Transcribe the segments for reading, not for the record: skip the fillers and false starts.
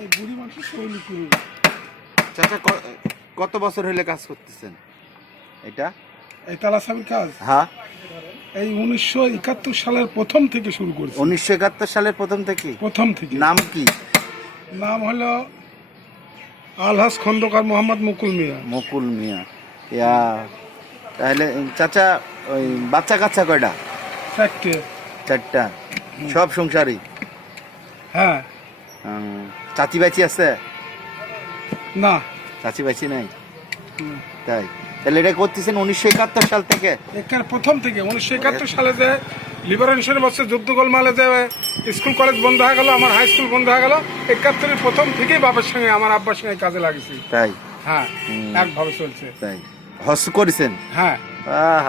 এই বুড়ি মানুষের শৈলী করি। চাচা কত বছর হলে কাজ করতেছেন এটা? এই তালাচাবির কাজ হ্যাঁ, এই 1971 সালের প্রথম থেকে শুরু করছি। 1971 সালের প্রথম থেকে। প্রথম থেকে। নাম কি? নাম হলো আলহাজ খন্দকার মোহাম্মদ মুকুল মিয়া। মুকুল মিয়া। ইয়া, তাহলে চাচা ওই বাচ্চা কাচ্চা কয়টা? চারটে। চারটা। সব সংসারী? হ্যাঁ। চাচি বাচি আছে? না। চাচি বাচি নাই? তাই? তাহলে এটা করতেছেন 1971 সাল থেকে? এখানে প্রথম থেকে 1971 সালে যে লিবারেশনের বছর যুদ্ধ গোলমালে যে স্কুল কলেজ বন্ধ হয়ে গেল, আমার হাই স্কুল বন্ধ হয়ে গেল, 71-এর প্রথম থেকেই বাবার সঙ্গে আমার আব্বার সঙ্গে কাজে লাগিয়েছি। তাই? হ্যাঁ, একভাবে চলছে। তাই? হজ করেছেন? হ্যাঁ।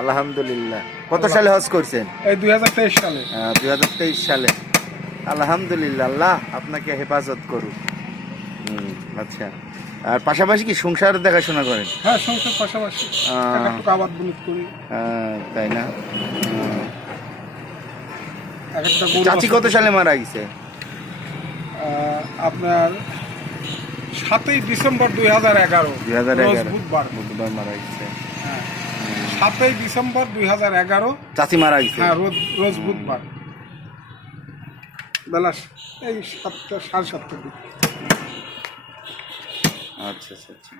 আলহামদুলিল্লাহ। কত সালে হজ করছেন? এই 2023 সালে। 2023 সালে। আলহামদুলিল্লাহ, আল্লাহ আপনাকে হেফাজত করুক। আচ্ছা, আর পাশাপাশি কি সংসার দেখাশোনা করেন? হ্যাঁ, সংসার পাশাপাশি একটু আবাদ বুনিত করি। তাই না? একটা চাচি কত সালে মারা গেছে? আপনার 7ই ডিসেম্বর 2011 বুধবার মারা গেছে। 7ই ডিসেম্বর 2011 চাচি মারা গেছে। হ্যাঁ, রোজ বুধবার বেলা এই 7টা 7:30 আচ্ছা আচ্ছা আচ্ছা।